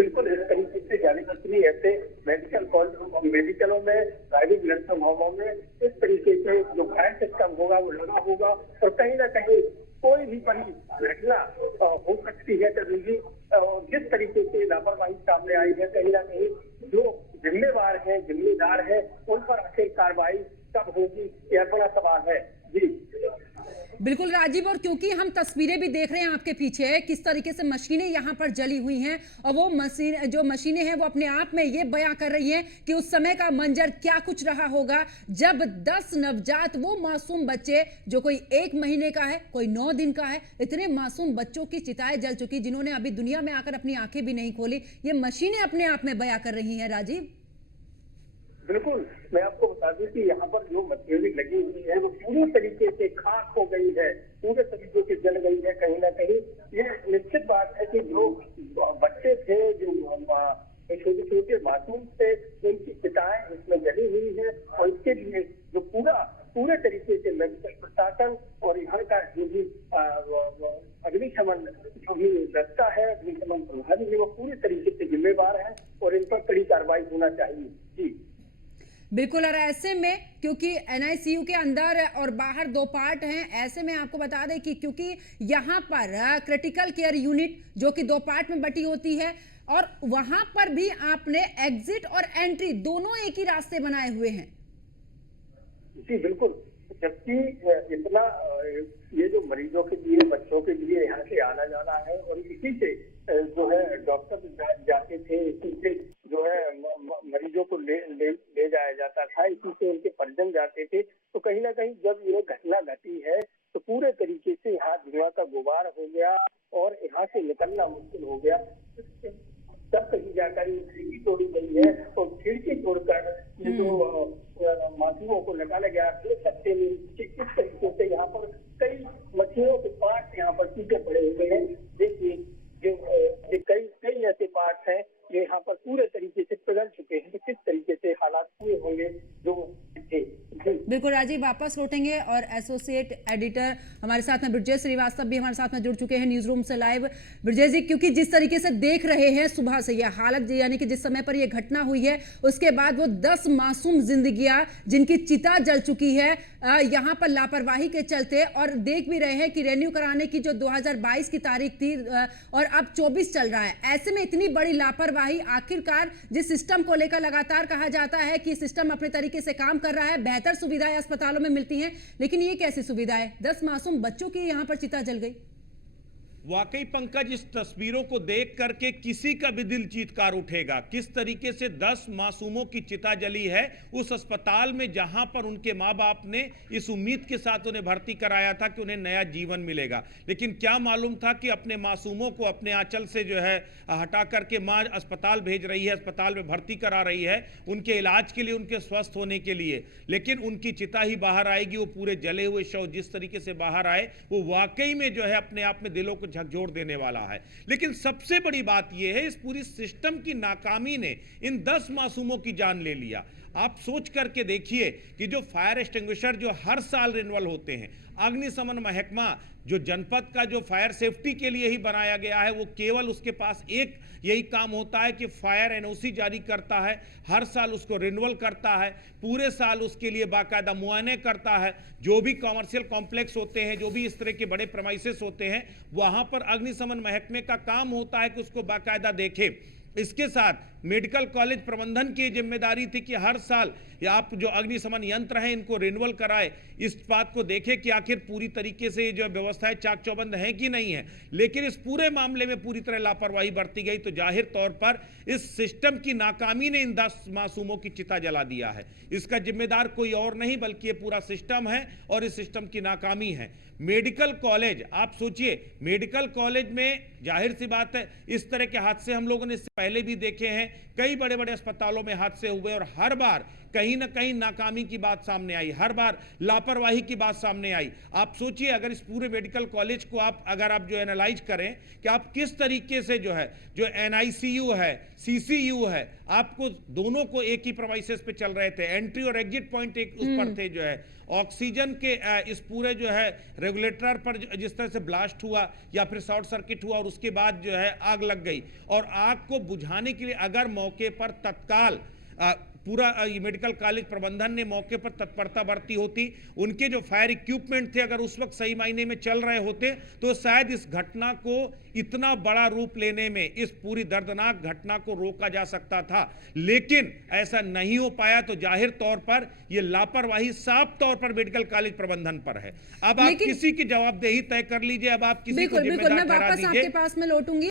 बिल्कुल इस तरीके से जाने की ऐसे मेडिकल कॉलेज मेडिकलों में, प्राइवेट नर्सिंग होमों में इस तरीके से जो फायर सिस्टम होगा वो लगा होगा, और कहीं ना कहीं कोई भी बड़ी घटना हो सकती है कभी। और जिस तरीके से लापरवाही सामने आई है, कहीं ना कहीं जो जिम्मेवार है, जिम्मेदार है, उन पर आखिर कार्रवाई कब होगी, यह बड़ा सवाल है। जी बिल्कुल राजीव, और क्योंकि हम तस्वीरें भी देख रहे हैं आपके पीछे किस तरीके से मशीनें यहाँ पर जली हुई हैं, और वो मशीनें हैं वो अपने आप में ये बयां कर रही हैं कि उस समय का मंजर क्या कुछ रहा होगा जब 10 नवजात, वो मासूम बच्चे जो कोई 1 महीने का है, कोई 9 दिन का है, इतने मासूम बच्चों की चिताएं जल चुकी जिन्होंने अभी दुनिया में आकर अपनी आंखें भी नहीं खोली। ये मशीनें अपने आप में बयां कर रही हैं राजीव। बिल्कुल, मैं आपको बता दूं कि यहाँ पर जो मशीनरी लगी हुई है वो पूरी तरीके से खाक हो गई है, पूरे तरीके से जल गई है। कहीं ना कहीं ये निश्चित बात है कि जो बच्चे थे, जो छोटे छोटे मासूम थे, उनकी चिताएं इसमें जली हुई है, और इसके लिए जो पूरे तरीके से मेडिकल प्रशासन और यहाँ का जो भी अग्निशमन जो भी दस्ता है, अग्निशमन प्रभारी है, वो पूरी तरीके से जिम्मेवार है, और इन पर कड़ी कार्रवाई होना चाहिए। जी बिल्कुल, और ऐसे में क्योंकि एनआईसीयू के अंदर और बाहर 2 पार्ट हैं, ऐसे में आपको बता दें कि क्योंकि यहाँ पर क्रिटिकल केयर यूनिट जो कि 2 पार्ट में बटी होती है, और वहां पर भी आपने एग्जिट और एंट्री दोनों एक ही रास्ते बनाए हुए हैं। जी बिल्कुल, जबकि इतना ये जो मरीजों के लिए, बच्चों के लिए यहाँ से आना जाना है, और इसी से जो है डॉक्टर जाते थे, इसी से जो है मरीजों को ले जाया जाता था, इसी से उनके परिजन जाते थे। तो कहीं ना कहीं जब ये घटना घटी है तो पूरे तरीके से यहाँ धुआं का गुबार हो गया, और यहाँ से निकलना मुश्किल हो गया। तब कहीं जाकर खिड़की तोड़ी गई है, और खिड़की तोड़कर जो मासूमों को लगाया गया। देख सकते हैं किस तरीके से यहाँ पर कई मशीनों के पार्ट यहाँ पर पीछे पड़े हुए हैं। देखिए जो कई ऐसे पार्ट हैं जो यहाँ पर पूरे तरीके से पिघल चुके हैं। तो किस तरीके से हालात हुए होंगे जो थे। बिल्कुल राजीव, वापस लौटेंगे, और एसोसिएट एडिटर हमारे साथ में ब्रजेश श्रीवास्तव भी हमारे साथ में जुड़ चुके हैं न्यूज रूम से लाइव। ब्रजेश जी, क्योंकि जिस तरीके से देख रहे हैं सुबह से यह हालत, यानी कि जिस समय पर यह घटना हुई है उसके बाद वो 10 मासूम जिंदगियां जिनकी चिता जल चुकी है यहाँ पर लापरवाही के चलते, और देख भी रहे हैं कि रेन्यू कराने की जो 2022 की तारीख थी और अब 24 चल रहा है, ऐसे में इतनी बड़ी लापरवाही। आखिरकार जिस सिस्टम को लेकर लगातार कहा जाता है कि सिस्टम अपने तरीके से काम कर रहा है, बेहतर सुविधाएं अस्पतालों में मिलती हैं, लेकिन ये कैसी सुविधाएं? 10 मासूम बच्चों की यहाँ पर चिता जल गई। वाकई पंकज, इस तस्वीरों को देख करके किसी का भी दिल चीत्कार उठेगा। किस तरीके से 10 मासूमों की चिता जली है उस अस्पताल में जहां पर उनके माँ बाप ने इस उम्मीद के साथ उन्हें भर्ती कराया था कि उन्हें नया जीवन मिलेगा, लेकिन क्या मालूम था कि अपने मासूमों को अपने आंचल से जो है हटा करके माँ अस्पताल भेज रही है, अस्पताल में भर्ती करा रही है उनके इलाज के लिए, उनके स्वस्थ होने के लिए, लेकिन उनकी चिता ही बाहर आएगी। वो पूरे जले हुए शव जिस तरीके से बाहर आए वो वाकई में जो है अपने आप में दिलों को झकझोर देने वाला है। लेकिन सबसे बड़ी बात यह है, इस पूरी सिस्टम की नाकामी ने इन 10 मासूमों की जान ले लिया। आप सोच करके देखिए कि जो फायर एक्सटिंग्विशर जो हर साल रिन्यूअल होते हैं, अग्निशमन महकमा जो जनपद का जो फायर सेफ्टी के लिए ही बनाया गया है, वो केवल उसके पास एक यही काम होता है कि फायर एनओसी जारी करता है, हर साल उसको रिन्यूअल करता है, पूरे साल उसके लिए बाकायदा मुआयने करता है। जो भी कॉमर्शियल कॉम्प्लेक्स होते हैं, जो भी इस तरह के बड़े प्रेमाइसेस होते हैं, वहां पर अग्निशमन महकमे का काम होता है कि उसको बाकायदा देखे। इसके साथ मेडिकल कॉलेज प्रबंधन की जिम्मेदारी थी कि हर साल या आप जो अग्निशमन यंत्र हैं इनको रिन्यूअल कराए, इस बात को देखें कि आखिर पूरी तरीके से जो व्यवस्थाएं चाक चौबंद है कि नहीं है। लेकिन इस पूरे मामले में पूरी तरह लापरवाही बरती गई, तो जाहिर तौर पर इस सिस्टम की नाकामी ने इन 10 मासूमों की चिता जला दिया है। इसका जिम्मेदार कोई और नहीं बल्कि ये पूरा सिस्टम है, और इस सिस्टम की नाकामी है। मेडिकल कॉलेज, आप सोचिए, मेडिकल कॉलेज में जाहिर सी बात है इस तरह के हादसे हम लोगों ने इससे पहले भी देखे हैं। कई बड़े बड़े अस्पतालों में हादसे हुए और हर बार कहीं ना कहीं नाकामी की बात सामने आई, हर बार लापरवाही की बात सामने आई। आप सोचिए अगर इस पूरे मेडिकल कॉलेज को अगर आप जो एनालाइज करें कि आप किस तरीके से जो एनआईसीयू है, सीसीयू है, आपको दोनों को एक ही प्रेमाइसेस पे चल रहे थे, एंट्री और एग्जिट पॉइंट एक उस पर थे, ऑक्सीजन के इस पूरे रेगुलेटर पर जिस तरह से ब्लास्ट हुआ या फिर शॉर्ट सर्किट हुआ और उसके बाद आग लग गई। और आग को बुझाने के लिए अगर मौके पर तत्काल पूरा मेडिकल कॉलेज प्रबंधन ने मौके पर तत्परता बरती होती, उनके जो फायर इक्विपमेंट थे अगर उस वक्त सही मायने में चल रहे होते, तो शायद इस घटना को इतना बड़ा रूप लेने में, इस पूरी दर्दनाक घटना को रोका जा सकता था। लेकिन ऐसा नहीं हो पाया, तो जाहिर तौर पर यह लापरवाही साफ तौर पर मेडिकल कॉलेज प्रबंधन पर है। अब आप किसी की जवाबदेही तय कर लीजिए, अब आप किसी को जिम्मेदार ठहरा दीजिए। आपके पास में लौटूंगी।